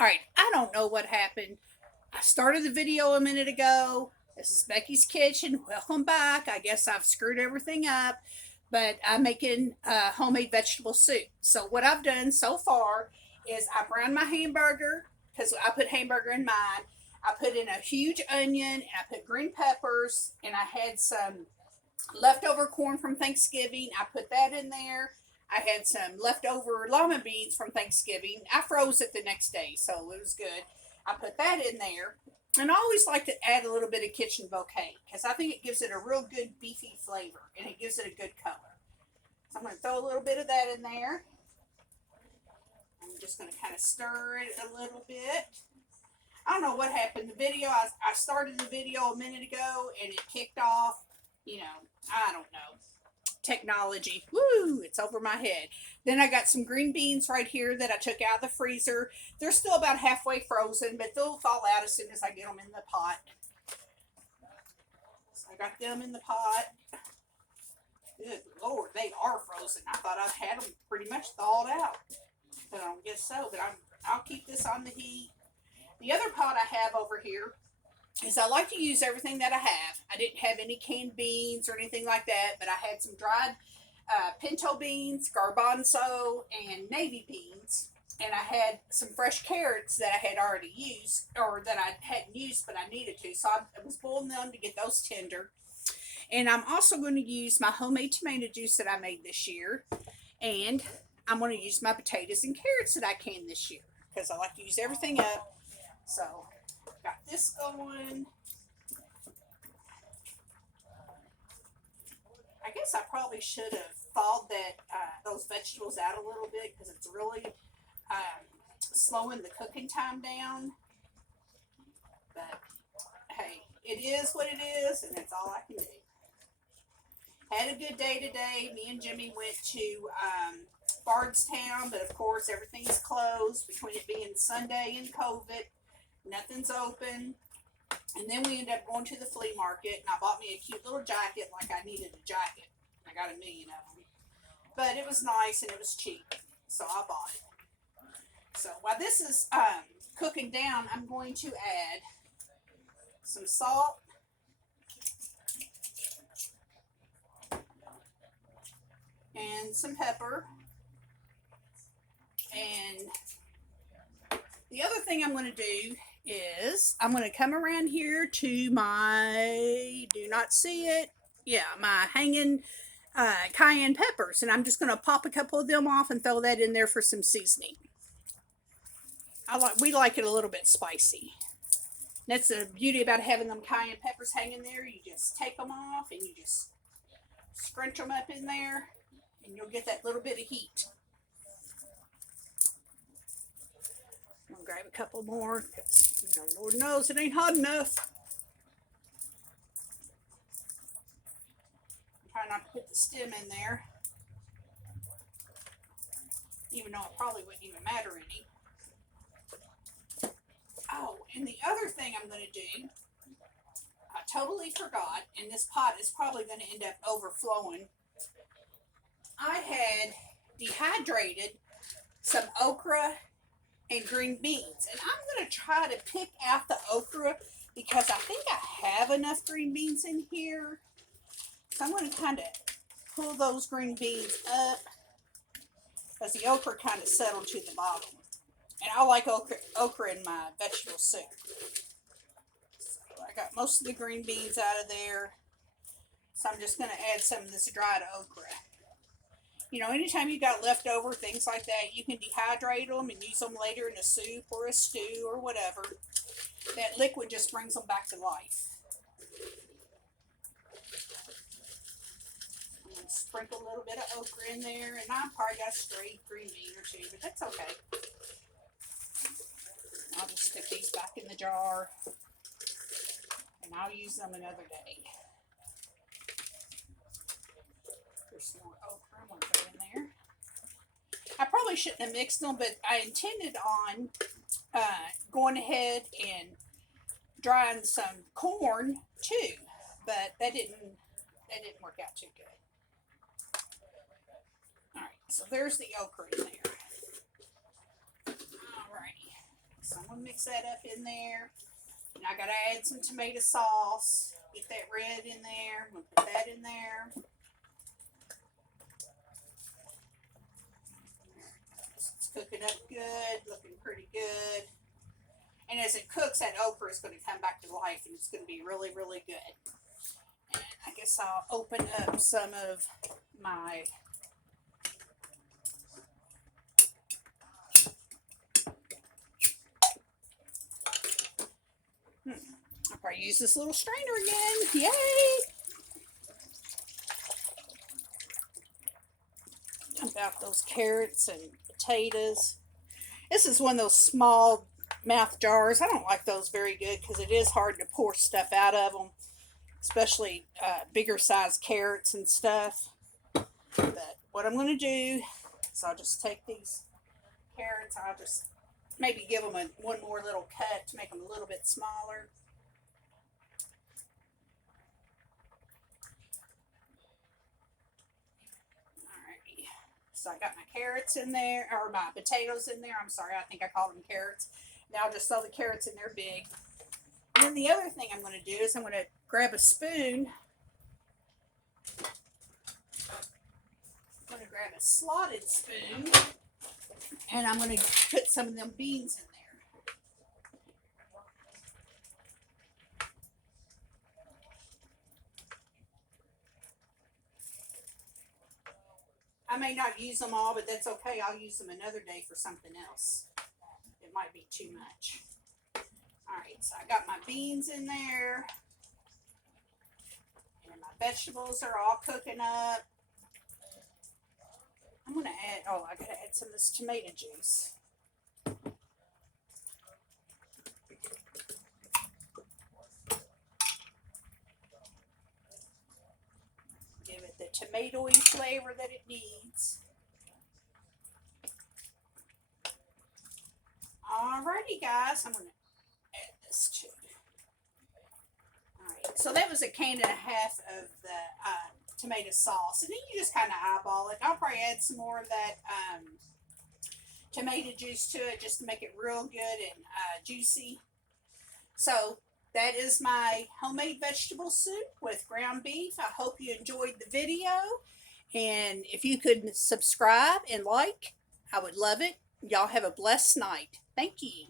All right, I don't know what happened. I started the video a minute ago. This is Becky's Kitchen. Welcome back. I guess I've screwed everything up, but I'm making homemade vegetable soup. So, what I've done so far is I browned my hamburger because I put hamburger in mine. I put in a huge onion and I put green peppers and I had some leftover corn from Thanksgiving. I put that in there. I had some leftover lima beans from Thanksgiving. I froze it the next day, so it was good. I put that in there. And I always like to add a little bit of kitchen bouquet because I think it gives it a real good beefy flavor and it gives it a good color. So I'm going to throw a little bit of that in there. I'm just going to kind of stir it a little bit. I don't know what happened. I started the video a minute ago and it kicked off. I don't know. Technology. Woo! It's over my head. Then I got some green beans right here that I took out of the freezer. They're still about halfway frozen, but they'll fall out as soon as I get them in the pot. So I got them in the pot. Good Lord, they are frozen. I thought I'd had them pretty much thawed out, but I don't guess so. But I'll keep this on the heat. The other pot I have over here is I like to use everything that I have. I didn't have any canned beans or anything like that, but I had some dried pinto beans, garbanzo, and navy beans. And I had some fresh carrots that I had already used, or that I hadn't used, but I needed to. So I was boiling them to get those tender. And I'm also going to use my homemade tomato juice that I made this year. And I'm going to use my potatoes and carrots that I canned this year because I like to use everything up. So got this going. I guess I probably should have thawed those vegetables out a little bit because it's really slowing the cooking time down. But hey, it is what it is, and that's all I can do. Had a good day today. Me and Jimmy went to Bardstown, but of course everything's closed between it being Sunday and COVID. Nothing's open. And then we ended up going to the flea market, and I bought me a cute little jacket like I needed a jacket. I got a million of them. But it was nice and it was cheap, so I bought it. So while this is cooking down, I'm going to add some salt, and some pepper. And the other thing I'm going to do is I'm going to come around here to my, do not see it, yeah, my hanging cayenne peppers. And I'm just going to pop a couple of them off and throw that in there for some seasoning. We like it a little bit spicy. That's the beauty about having them cayenne peppers hanging there. You just take them off and you just scrunch them up in there and you'll get that little bit of heat. I'm gonna grab a couple more because Lord knows it ain't hot enough. Try not to put the stem in there, even though it probably wouldn't even matter any. Oh, and the other thing I'm going to do, I totally forgot, and this pot is probably going to end up overflowing. I had dehydrated some okra and green beans, and I'm going to try to pick out the okra because I think I have enough green beans in here. So I'm going to kind of pull those green beans up because the okra kind of settled to the bottom. And I like okra in my vegetable soup. So I got most of the green beans out of there. So I'm just going to add some of this dried okra. Anytime you got leftover things like that, you can dehydrate them and use them later in a soup or a stew or whatever. That liquid just brings them back to life. I'm going to sprinkle a little bit of okra in there, and I probably got a straight green bean or two, but that's okay. I'll just stick these back in the jar, and I'll use them another day. There's some more okra. I'm going to put in there. I probably shouldn't have mixed them, but I intended on going ahead and drying some corn too, but that didn't work out too good. All right, so there's the okra in there. Alrighty, so gonna mix that up in there. And I gotta add some tomato sauce. Get that red in there. I'm gonna put that in there. It's cooking up good, looking pretty good. And as it cooks, that okra is going to come back to life, and it's going to be really, really good. And I guess I'll open up some of my I'll probably use this little strainer again. Yay! Dump out those carrots and potatoes. This is one of those small mouth jars. I don't like those very good because it is hard to pour stuff out of them, especially bigger size carrots and stuff. But what I'm going to do is I'll just take these carrots. I'll just maybe give them one more little cut to make them a little bit smaller. Alrighty. So I got my carrots in there, or my potatoes in there. I'm sorry, I think I called them carrots. Now I'll just throw the carrots in there big. And then the other thing I'm going to do is I'm going to grab a spoon. I'm going to grab a slotted spoon. And I'm going to put some of them beans in there. I may not use them all, but that's okay. I'll use them another day for something else. It might be too much. Alright, so I got my beans in there. And my vegetables are all cooking up. I'm going to add, I got to add some of this tomato juice. Give it the tomatoey flavor that it needs. Alrighty, guys, I'm going to add this too. Alright, so that was a can and a half of the tomato sauce, and then you just kind of eyeball it. I'll probably add some more of that tomato juice to it just to make it real good and juicy. So that is my homemade vegetable soup with ground beef. I hope you enjoyed the video, and if you could subscribe and like, I would love it. Y'all have a blessed night. Thank you.